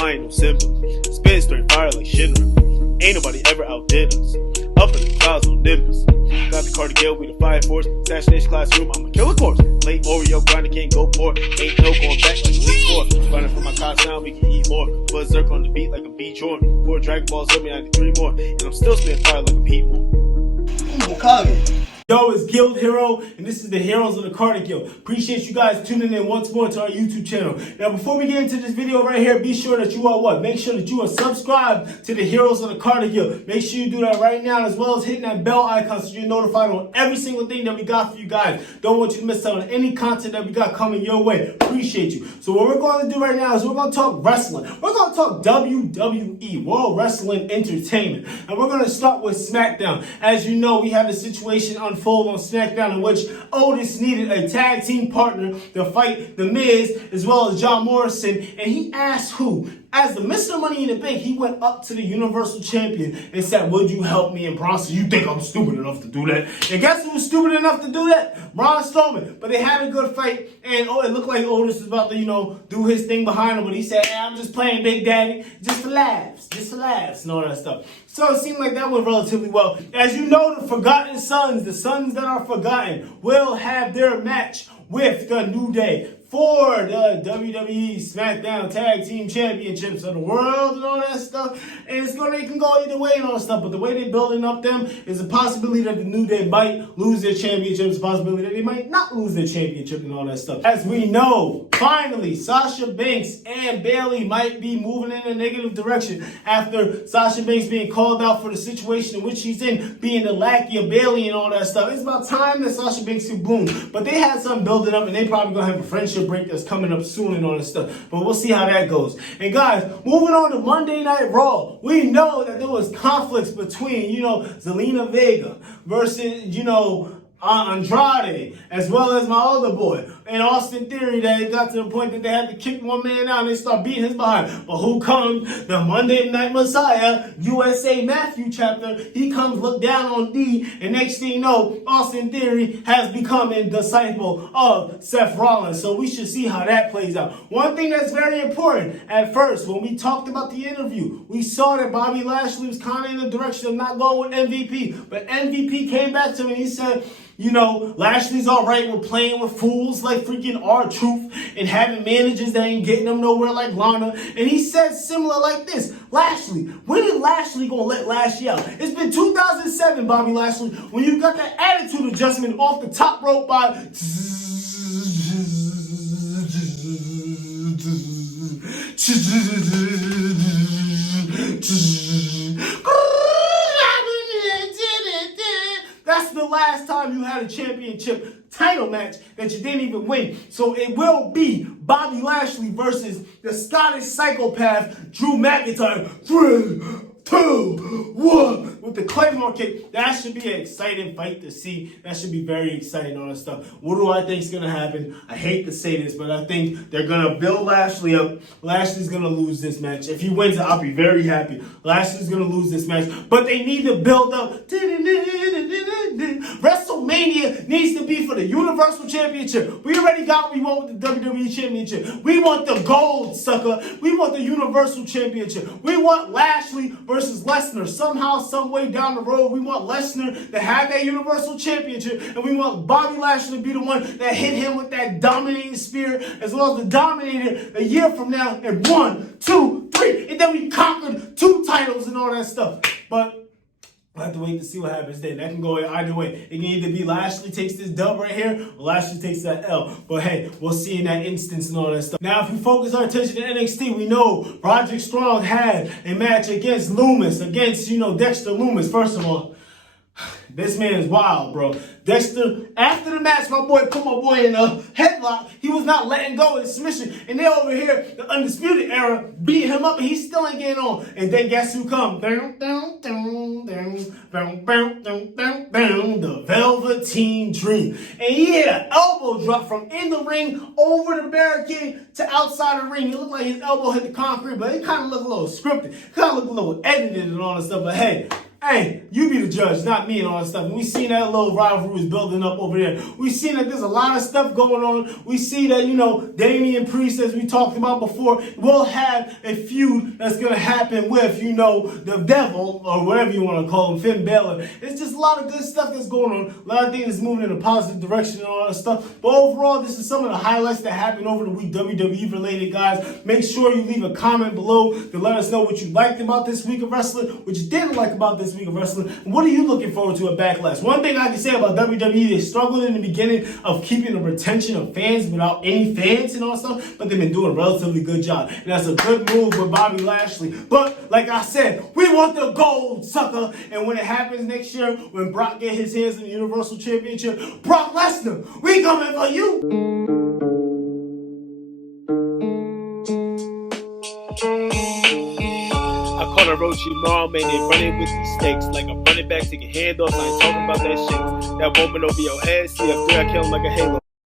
I ain't no simple. Spit straight fire like Shinra. Ain't nobody ever outdid us. Up in the clouds on Nimbus. Got the Cardigan, we the fire force. Assassination classroom, I'm a killer course. Late Oreo grinding, can't go poor. Ain't no going back like Elite Four. Running from my cops now, we can eat more. Berserk on the beat like a beat Jordan. 4 Dragon Balls on me, I need 3 more. And I'm still spitting fire like a people. Yo, it's Guild Hero, and this is the Heroes of the Carter Guild. Appreciate you guys tuning in once more to our YouTube channel. Now, before we get into this video right here, be sure that you are what? Make sure that you are subscribed to the Heroes of the Carter Guild. Make sure you do that right now, as well as hitting that bell icon so you're notified on every single thing that we got for you guys. Don't want you to miss out on any content that we got coming your way. Appreciate you. So what we're going to do right now is we're going to talk wrestling. We're going to talk WWE, World Wrestling Entertainment. And we're going to start with SmackDown. As you know, we had a situation unfold on SmackDown in which Otis needed a tag team partner to fight The Miz as well as John Morrison, and he asked who? As the Mr. Money in the Bank, he went up to the Universal Champion and said, would you help me? And Braun said, you think I'm stupid enough to do that? And guess who was stupid enough to do that? Braun Strowman. But they had a good fight, and it looked like Otis was about to, do his thing behind him, but he said, hey, I'm just playing Big Daddy, just for laughs, and all that stuff. So it seemed like that went relatively well. As you know, the Forgotten Sons, the Sons that are forgotten, will have their match with the New Day for the WWE SmackDown Tag Team Championships of the world and all that stuff. And it can go either way and all that stuff. But the way they're building up them is a possibility that the New Day might lose their championship. It's a possibility that they might not lose their championship and all that stuff. As we know, finally, Sasha Banks and Bayley might be moving in a negative direction after Sasha Banks being called out for the situation in which she's in, being the lackey of Bayley and all that stuff. It's about time that Sasha Banks could boom. But they had something building up, and they probably going to have a friendship break that's coming up soon and all that stuff. But we'll see how that goes. And guys, moving on to Monday Night Raw, we know that there was conflicts between, Zelina Vega versus, Andrade, as well as my other boy, and Austin Theory, that it got to the point that they had to kick one man out and they start beating his behind. But who comes? The Monday Night Messiah, USA Matthew chapter. He comes, look down on D, and next thing you know, Austin Theory has become a disciple of Seth Rollins. So we should see how that plays out. One thing that's very important, at first, when we talked about the interview, we saw that Bobby Lashley was kind of in the direction of not going with MVP. But MVP came back to him and he said, Lashley's all right with playing with fools like freaking R-Truth and having managers that ain't getting them nowhere like Lana. And he said similar like this, Lashley, when is Lashley gonna let Lashley out? It's been 2007, Bobby Lashley, when you got that attitude adjustment off the top rope by That's the last time you had a championship title match that you didn't even win. So it will be Bobby Lashley versus the Scottish psychopath Drew McIntyre. 3, 2, 1 with the Claymore kick. That should be an exciting fight to see. That should be very exciting, all that stuff. What do I think is going to happen? I hate to say this, but I think they're going to build Lashley up. Lashley's going to lose this match. If he wins it, I'll be very happy. Lashley's going to lose this match, but they need to build up. WrestleMania needs to be for the Universal Championship. We already got what we want with the WWE Championship. We want the gold, sucker. We want the Universal Championship. We want Lashley versus Lesnar. Somehow, some way down the road, we want Lesnar to have that Universal Championship, and we want Bobby Lashley to be the one that hit him with that dominating spear, as well as the Dominator a year from now, and 1, 2, 3, and then we conquered 2 titles and all that stuff. But we'll have to wait to see what happens then. That can go either way. It can either be Lashley takes this dub right here, or Lashley takes that L. But hey, we'll see in that instance and all that stuff. Now, if we focus our attention to NXT, we know Roderick Strong had a match against Loomis, against, Dexter Loomis. First of all, this man is wild, bro. Dexter, after the match, my boy put my boy in a headlock. He was not letting go of the submission. And they over here, the Undisputed Era, beating him up, and he still ain't getting on. And then guess who come? The Velveteen Dream. And he hit an elbow drop from in the ring over the barricade to outside the ring. It looked like his elbow hit the concrete, but it kind of looked a little scripted. It kind of looked a little edited and all that stuff. But hey, Hey, you be the judge, not me and all that stuff. And we seen that little rivalry is building up over there. We seen that there's a lot of stuff going on. We see that, Damian Priest, as we talked about before, will have a feud that's going to happen with, the devil, or whatever you want to call him, Finn Balor. It's just a lot of good stuff that's going on. A lot of things that's moving in a positive direction and all that stuff. But overall, this is some of the highlights that happened over the week, WWE related, guys. Make sure you leave a comment below to let us know what you liked about this week of wrestling, what you didn't like about this week of wrestling, and what are you looking forward to at Backlash? One thing I can say about WWE, they struggled in the beginning of keeping the retention of fans without any fans and all stuff, but they've been doing a relatively good job. And that's a good move with Bobby Lashley. But like I said, we want the gold, sucker. And when it happens next year, when Brock gets his hands in the Universal Championship, Brock Lesnar, we coming for you. I call Orochimaru, man, they running with these stakes. Like I'm running back, taking handoffs. I ain't talking about that shit. That moment over your head, see, I kill him like a halo.